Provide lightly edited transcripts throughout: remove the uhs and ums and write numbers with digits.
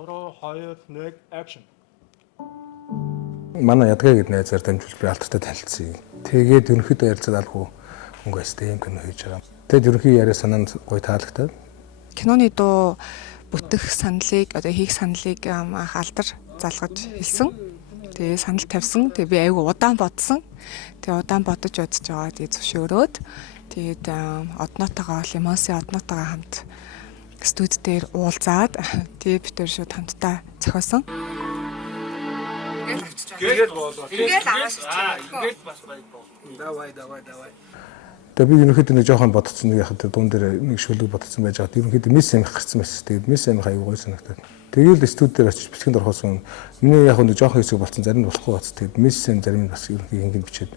3 2 1 action. Манай ядгаа гэдэг найзаар дамжуулж би алдартай танилцсан. Тэгээд ерөнхийдөө ярилцаад алгүй хөнгөөс тийм кино хийж байгаа. Тэгээд ерөнхий яриа санаанд гоё таалагдаад. Киноны дуу бүтэх саналыг одоо хийх саналыг анх алдар залгаж хэлсэн. Тэгээ санал тавьсан. Тэгээ би айгүй удаан бодсон. Тэгээ удаан бодож удаж байгаа. Тэгээ зөвшөөрөөд тэгээд одноотойгоо Лимонсын одноотойгоо хамт студи дээр уулзаад тэгээ бид төр шууд хамтдаа зохиосон. Ингээд болоо. Ингээд аваад ингээд бас баяр бол. Давай. Тэгээд би ерөнхийдөө нэг жоохон бодсон нэг яхад дуун дээр нэг шүлэг бодсон байж байгаа. Ерөнхийдөө мис амих гарсан байсан. Тэгээд мис амих аягүй гоё санагдаад. Тэгээд студи дээр очиж бичгэнд орохоос миний яг нэг жоохон хэсэг болсон зарим нь болохгүй бац. Тэгээд мис амих зарим нь бас ерөнхий ингэ бичээд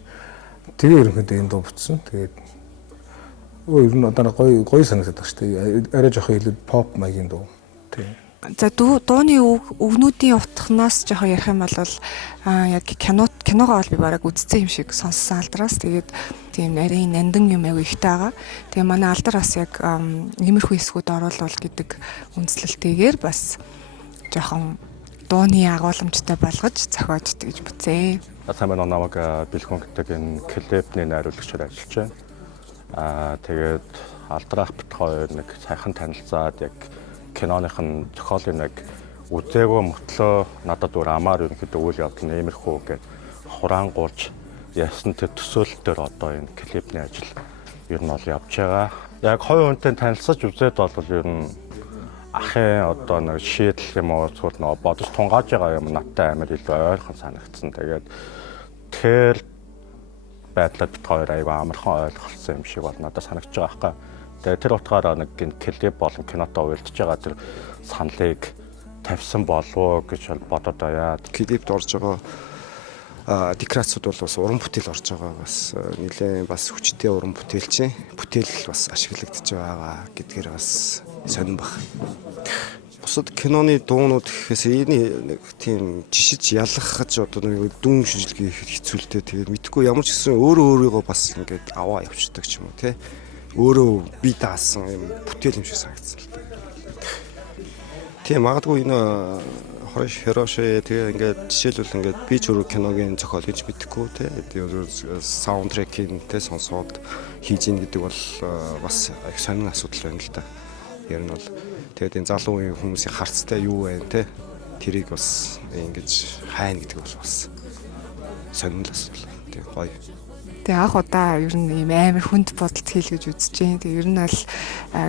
тэгээд ерөнхийдөө энэ дуу бүтсэн. Тэгээд ер нь одоо гоё санагдаад байна шүү дээ. Арай жоохон илүү pop маягийн дуу. Тийм. За дууны өгнүүдийн утгнаас жоохон ярих юм бол яг киногоо бол би бараг үзсэн юм шиг сонссон алдраас тэгээд тийм нарийн нандин юм аяг ихтэй байгаа. Тэгээ манай алдар бас яг иймэрхүү хэсгүүд оруулал гэдэг үндслэлтэйгээр бас жоохон дууны агуулмжтай болгож зохиож тэгж бүтсэн. Сайн байна намайг бэлгүн гэдэг энэ клипний найруулагчаар ажиллаж байна. Тэгээд алдар ах бит хоёр нэг сайхан танилцаад яг киноных нь зохиолын нэг үзээгөө мөртлөө надад өөр амаар ерөнхийдөө үйл явдал нь иймэрхүү гэж хураангуурж ясан төсөөлөл дээр одоо энэ клипний ажил ер нь бол явж байгаа. Яг хоёр хүнтэй танилцаж үзээд бол ер нь ахын одоо нэг шийдэл юм уу зүгээр нөө бодож тунгааж байгаа юм надтай амар илүү ойрхон санагдсан. Тэгээд тэр байдлаар бит хоёр аяга амархан ойлголцсон юм шиг бол надад санагдаж байгаа байхгүй. Тэгээд тэр утгаараа нэг клип болон кинотоо уйлдж байгаа тэр саналыг тавьсан болов гэж бодоод байгаа. Клипт орж байгаа декорацууд бол бас уран бүтээл орж байгаа бас нэлээд бас хүчтэй уран бүтээлч бүтээл бас ашиглагдаж байгаа гэдгээр бас сонирн баг. Бусад киноны дуунууд гэхээс энэ нэг тийм жишиж ялгахж одоо нэг дүн шинжилгээ хэцүүлтэй тэгээд мэдгүй ямар ч гэсэн өөрийгөө бас ингээд аваа явчихдаг ч юм уу те. Өөрөө би даасан юм бүтээл юм шиг санагдсан л дээ. Тийм магадгүй энэ Хироши тэгээ ингээд жишээлбэл ингээд би ч өөрөө киногийн зохиол гэж мэдэхгүй те. Тэгээд саундтрекийн те сонсоод хийж ийн гэдэг бол бас их сонин асуудал байна л да. Ер нь бол тэгээд энэ залуу үеийн хүмүүсийн харцтай юу вэ те. Тэрийг бас ингэж хайна гэдэг бол бас сонин л асуудал. Тэгээ гоё. Тэгээ анх удаа ер нь ийм амар хүнд бодолд хийлгэж үзэж байна. Тэгээ ер нь бол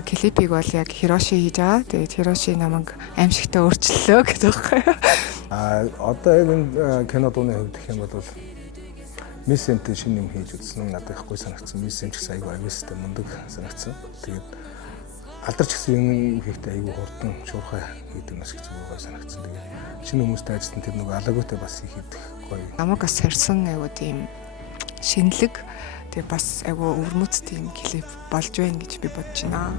клипийг бол яг Хироши хийж байгаа. Тэгээд Хироши намайг аимшигтай өөрчлөлөө гэдэг байна. Одоо яг энэ кино дууны хувьд гэх юм бол Мис Эмтэй шинэ юм хийж үзсэн нь надад их гоё санагдсан. Мис Эм ч гэсэн аягүй агиустай мундаг санагдсан. Тэгээд алдарч гэсэн юм хийхдээ аягүй хурдан шуурхай хийдэг нас их зүгээр гоё санагдсан. Тэгээд шинэ хүмүүстэй ажилласан тэр нэг алагүйтэй бас хийхэд гоё. Намайг бас харсан аягүй тийм шинэлэг тэгээ бас айгу өвөрмөц тийм клип болж байна гэж би бодож байна.